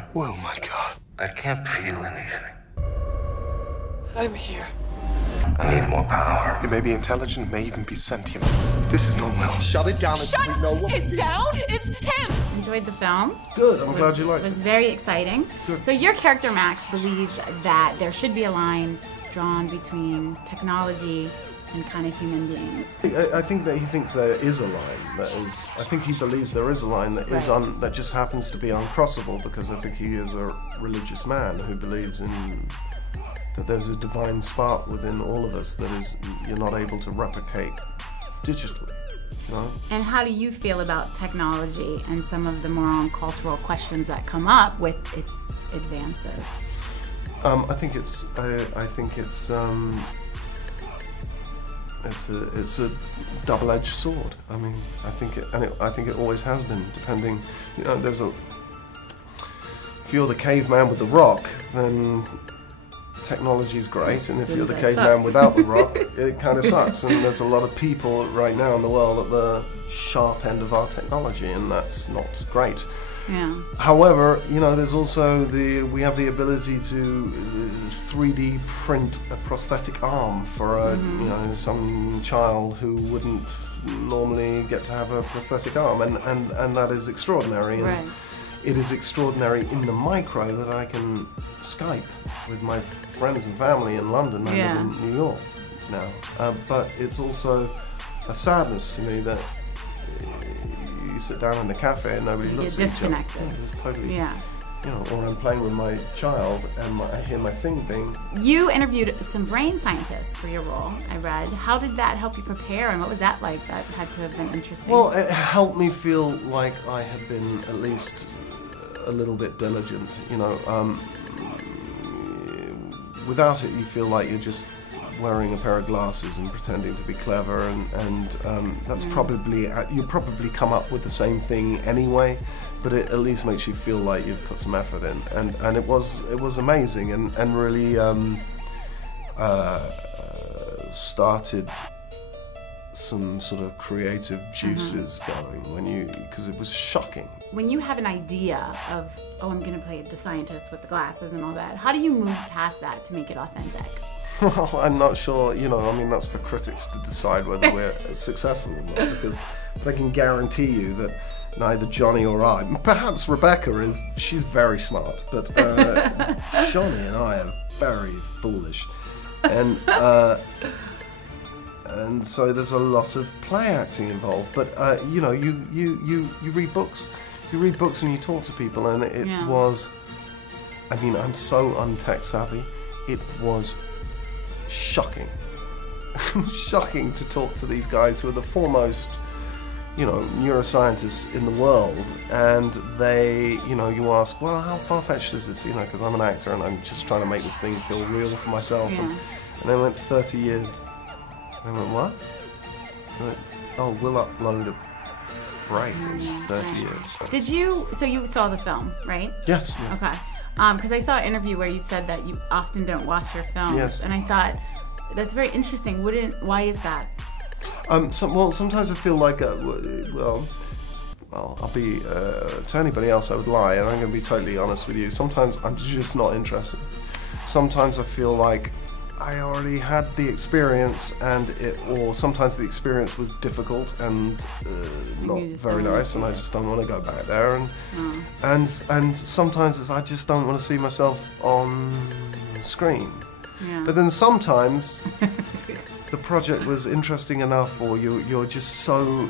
John. Oh my God. I can't feel anything. I'm here. I need more power. It may be intelligent, may even be sentient. This is not well. Shut it down. Shut it down? It's him! Enjoyed the film? Good, I'm glad you liked it. It was very exciting. Good. So your character, Max, believes that there should be a line drawn between technology and kind of human beings. I think that he thinks there is a line that is. I think he believes there is a line that is that just happens to be uncrossable, because I think he is a religious man who believes in that there's a divine spark within all of us that is you're not able to replicate digitally. You know? And how do you feel about technology and some of the moral and cultural questions that come up with its advances? I think it's a double-edged sword. I mean, I think it always has been. Depending, you know, if you're the caveman with the rock, then technology's great, and if you're the caveman without the rock, it kind of sucks. And there's a lot of people right now in the world at the sharp end of our technology, and that's not great. Yeah. However, you know, there's also we have the ability to 3D print a prosthetic arm for a you know, some child who wouldn't normally get to have a prosthetic arm, and that is extraordinary. And it is extraordinary in the micro that I can Skype with my friends and family in London. I live in New York now, but it's also a sadness to me that you sit down in a cafe and nobody looks at each other. Yeah, it's totally, you know, or I'm playing with my child and I hear my thing being... You interviewed some brain scientists for your role, I read. How did that help you prepare, and what was that like? That had to have been interesting. Well, it helped me feel like I had been at least a little bit diligent, you know. Without it, you feel like you're just wearing a pair of glasses and pretending to be clever, and that's probably, you probably come up with the same thing anyway, but it at least makes you feel like you've put some effort in, and it was amazing, and really started some sort of creative juices going because it was shocking. When you have an idea of, oh, I'm going to play the scientist with the glasses and all that, how do you move past that to make it authentic? Well, I'm not sure, you know, I mean, that's for critics to decide whether we're successful or not, because I can guarantee you that neither Johnny or I, perhaps Rebecca she's very smart, but Johnny and I are very foolish. And so there's a lot of play acting involved, but you know, you read books. You read books and you talk to people, and it was, I mean, I'm so untech savvy, it was shocking. Shocking to talk to these guys who are the foremost, you know, neuroscientists in the world, and they, you know, you ask, well, how far-fetched is this, you know, because I'm an actor and I'm just trying to make this thing feel real for myself, and they went 30 years. And I went, what? I went, oh, we'll upload a break in 30 years. Did you, so you saw the film, right? Yes. Yeah. Okay. Because I saw an interview where you said that you often don't watch your films. Yes. And I thought, that's very interesting. Why is that? Well, sometimes I feel like, well, I'll be, to anybody else I would lie, and I'm going to be totally honest with you. Sometimes I'm just not interested. Sometimes I feel like I already had the experience, or sometimes the experience was difficult and not very nice, and I just don't want to go back there. And sometimes I just don't want to see myself on screen. Yeah. But then sometimes the project was interesting enough, or you're just so,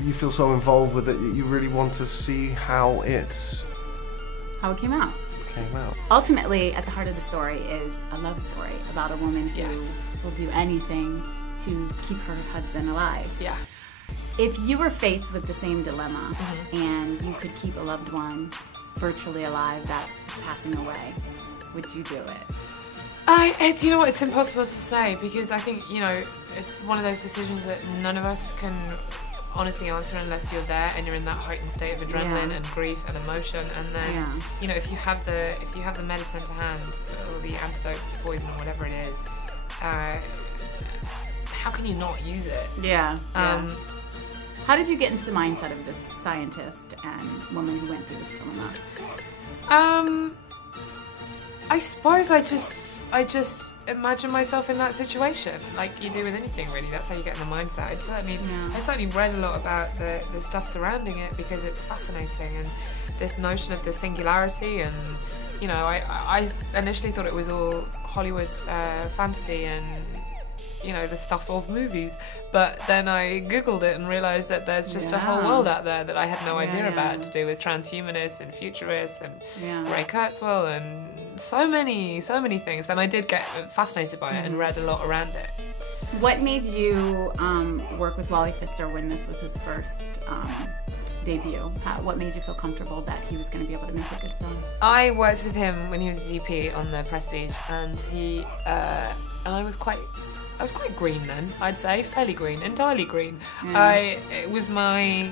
you feel so involved with it that you really want to see how it came out. Ultimately, at the heart of the story is a love story about a woman who will do anything to keep her husband alive. Yeah. If you were faced with the same dilemma and you could keep a loved one virtually alive that is passing away, would you do it? You know what, it's impossible to say, because I think, you know, it's one of those decisions that none of us can honestly answer unless you're there and you're in that heightened state of adrenaline and grief and emotion, and then you know, if you have the medicine to hand, or the antidote, the poison, or whatever it is, how can you not use it? How did you get into the mindset of this scientist and woman who went through this dilemma? I suppose I just imagine myself in that situation, like you do with anything really. That's how you get in the mindset. I certainly read a lot about the stuff surrounding it because it's fascinating, and this notion of the singularity, and you know, I initially thought it was all Hollywood fantasy and you know, the stuff of movies, but then I googled it and realized that there's just a whole world out there that I had no idea about, to do with transhumanists and futurists and Ray Kurzweil and so many things. Then I did get fascinated by it and read a lot around it. What made you work with Wally Pfister when this was his first debut? What made you feel comfortable that he was going to be able to make a good film? I worked with him when he was a DP on The Prestige, and he and I was quite green then, I'd say, fairly green, entirely green. It was my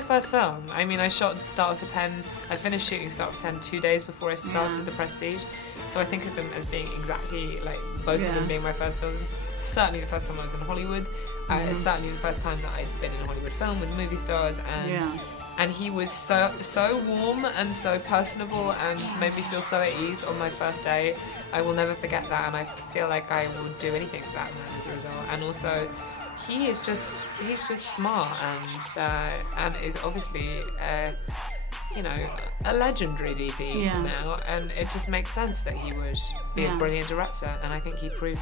first film. I mean, I shot Starter for 10, I finished shooting Starter for 10 2 days before I started The Prestige, so I think of them as being exactly, like, both of them being my first films. Certainly the first time I was in Hollywood, it's certainly the first time that I'd been in a Hollywood film with movie stars, and he was so warm and so personable and made me feel so at ease on my first day. I will never forget that, and I feel like I will do anything for that man as a result. And also, he's just smart and is obviously you know, a legendary DP now, and it just makes sense that he would be a brilliant director, and I think he proved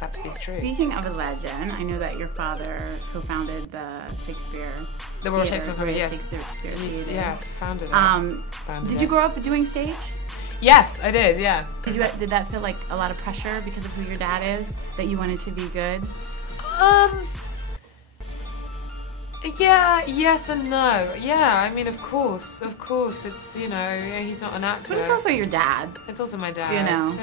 that to be true. Speaking of a legend, I know that your father co-founded the Royal Shakespeare Theatre. Shakespeare Theatre. Yeah, founded it. Did you grow up doing stage? Yes, I did, yeah. Did that feel like a lot of pressure because of who your dad is, that you wanted to be good? Yeah, yes and no. Yeah, I mean, of course, it's, you know, he's not an actor. But it's also your dad. It's also my dad. You know.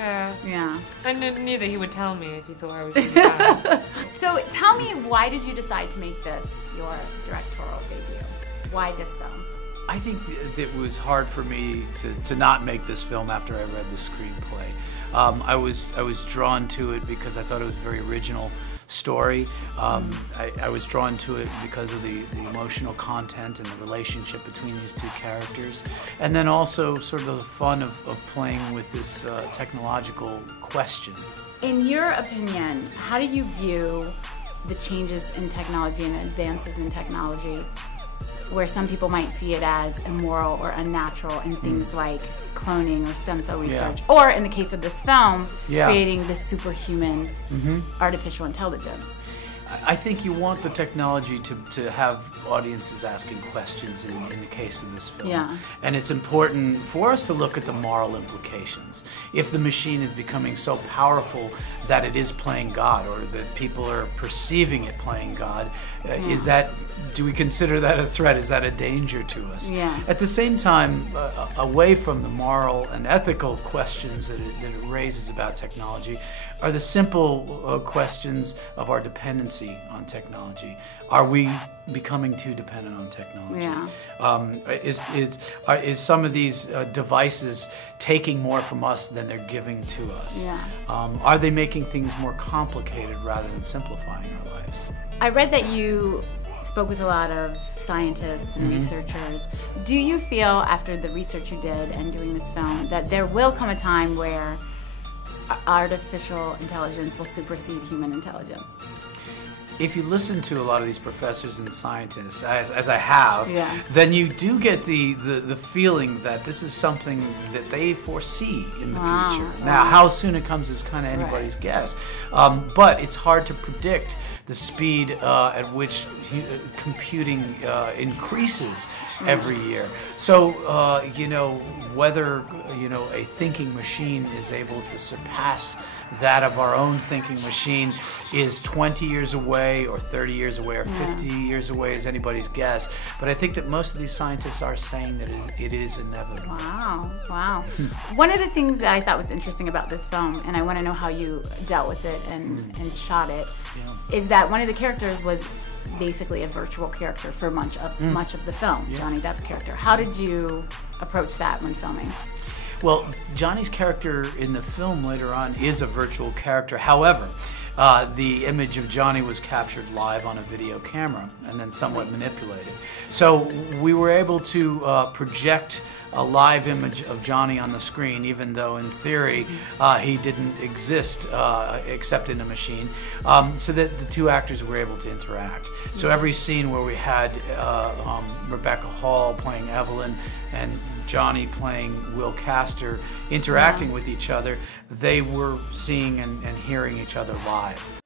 Yeah. I knew that he would tell me if he thought I was really bad. So tell me, why did you decide to make this your directorial debut? Why this film? I think it was hard for me to not make this film after I read the screenplay. I was drawn to it because I thought it was a very original story. I was drawn to it because of the emotional content and the relationship between these two characters, and then also sort of the fun of playing with this technological question. In your opinion, how do you view the changes in technology and advances in technology, where some people might see it as immoral or unnatural in things like cloning or stem cell research, or in the case of this film, creating this superhuman artificial intelligence? I think you want the technology to have audiences asking questions in the case of this film. Yeah. And it's important for us to look at the moral implications. If the machine is becoming so powerful that it is playing God, or that people are perceiving it playing God, do we consider that a threat? Is that a danger to us? Yeah. At the same time, away from the moral and ethical questions that it raises about technology, are the simple questions of our dependency on technology. Are we becoming too dependent on technology? Yeah. Is some of these devices taking more from us than they're giving to us? Yeah. Are they making things more complicated rather than simplifying our lives? I read that you spoke with a lot of scientists and researchers. Do you feel, after the research you did and doing this film, that there will come a time where artificial intelligence will supersede human intelligence? If you listen to a lot of these professors and scientists, as I have, then you do get the feeling that this is something that they foresee in the future. Now, how soon it comes is kind of anybody's guess. But it's hard to predict the speed at which computing increases every year. So, you know, whether, you know, a thinking machine is able to surpass that of our own thinking machine is 20 years away or 30 years away or 50 years away is anybody's guess. But I think that most of these scientists are saying that it is inevitable. Wow, wow. One of the things that I thought was interesting about this film, and I want to know how you dealt with it and shot it, is that one of the characters was basically a virtual character for much of the film, Johnny Depp's character. How did you approach that when filming? Well, Johnny's character in the film later on is a virtual character. However, the image of Johnny was captured live on a video camera and then somewhat manipulated. So we were able to project a live image of Johnny on the screen, even though in theory he didn't exist except in a machine, so that the two actors were able to interact. So every scene where we had Rebecca Hall playing Evelyn and Johnny playing Will Castor interacting with each other, they were seeing and hearing each other live.